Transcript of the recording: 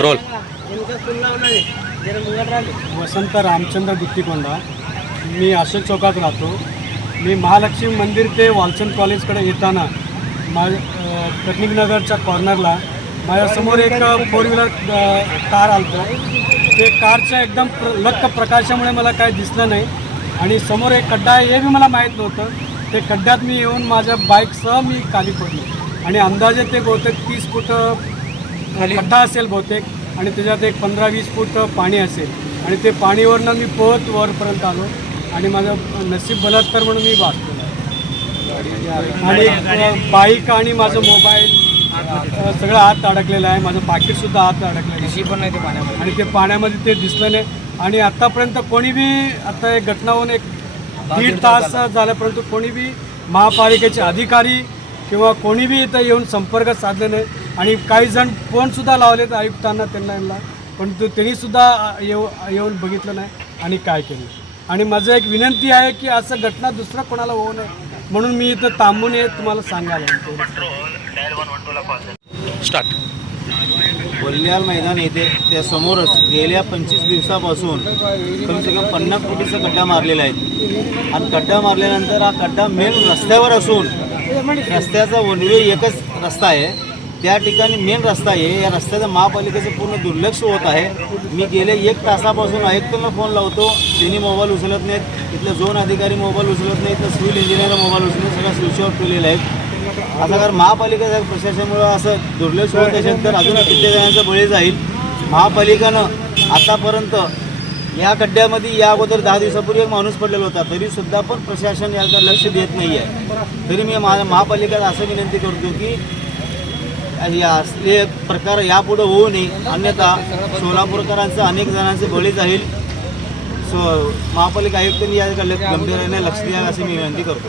Role. Vasant Ramchandra Guttikonda मी अशोक चौकात राहतो. मी महालक्ष्मी मंदिर ते वालचंद कॉलेजकडे येताना मा नगरच्या कॉर्नरला माझ्यासमोर एक फोर व्हीलर कार आलतं. ते कारच्या एकदम प्र लक्क प्रकाशामुळे मला काय दिसलं नाही. आणि समोर एक खड्डा आहे हे बी मला माहीत नव्हतं. ते खड्ड्यात मी येऊन माझ्या बाईकसह मी खाली पडलो. आणि अंदाजे ते बहुतेक तीस फुटं खड्डा असेल बहुतेक आणि त्याच्यात एक पंधरा वीस फूट पाणी असेल. आणि ते पाणीवरनं मी पोहत वरपर्यंत आलो आणि माझं नशीब बलात्कार म्हणून मी वाचतो आणि बाईक आणि माझं मोबाईल सगळं हात अडकलेलं आहे. माझं पाकिटसुद्धा हात अडकलेलं आहे. पण नाही ते पाण्यामध्ये. आणि ते पाण्यामध्ये ते दिसलं नाही. आणि आतापर्यंत कोणी बी आता एक घटना होऊन एक दीड तास झाल्यापर्यंत कोणी बी महापालिकेचे अधिकारी किंवा कोणी बी इथं येऊन संपर्क साधले नाही. आणि काही जण फोनसुद्धा लावलेत आयुक्तांना त्यांना यांना. पण तो त्यांनीसुद्धा येऊ येऊन बघितलं नाही आणि काय केलं. आणि माझं एक विनंती आहे की असं घटना दुसरं कोणाला होऊ नये म्हणून मी इथं थांबून हे तुम्हाला सांगायला स्टार्ट वल्याल मैदान येथे त्या समोरच गेल्या पंचवीस दिवसापासून कमी से कम पन्नास फुटीचा खड्डा मारलेला आहे. आणि खड्डा मारल्यानंतर हा खड्डा मेन रस्त्यावर असून रस्त्याचा वनवे एकच रस्ता आहे. त्या ठिकाणी मेन रस्ता आहे. या रस्त्याचं महापालिकेचं पूर्ण दुर्लक्ष होत आहे. मी गेले एक तासापासून आयुक्तांना फोन लावतो. त्यांनी मोबाईल उचलत नाहीत. इथले झोन अधिकारी मोबाईल उचलत नाहीत. तर सिव्हिल इंजिनियर मोबाईल उचलत सगळ्या सगळं स्विच ऑफ केलेलं आहे आता जर महापालिकेच्या प्रशासनामुळं असं दुर्लक्ष होत असेल तर अजून किती जणांचा बळी जाईल. महापालिकेनं आतापर्यंत या खड्ड्यामध्ये या अगोदर दहा दिवसापूर्वी एक माणूस पडलेला होता तरी सुद्धा पण प्रशासन याचा लक्ष देत नाही आहे तरी मी महा महापालिकेला असं विनंती करतो की या असले प्रकार यापुढे होऊ नये. अन्यथा सोलापूरकरांचं अनेक जणांचे बळी जाईल. सो महापालिका आयुक्तांनी याकडे गंभीराने लक्ष द्यावे अशी मी विनंती करतो.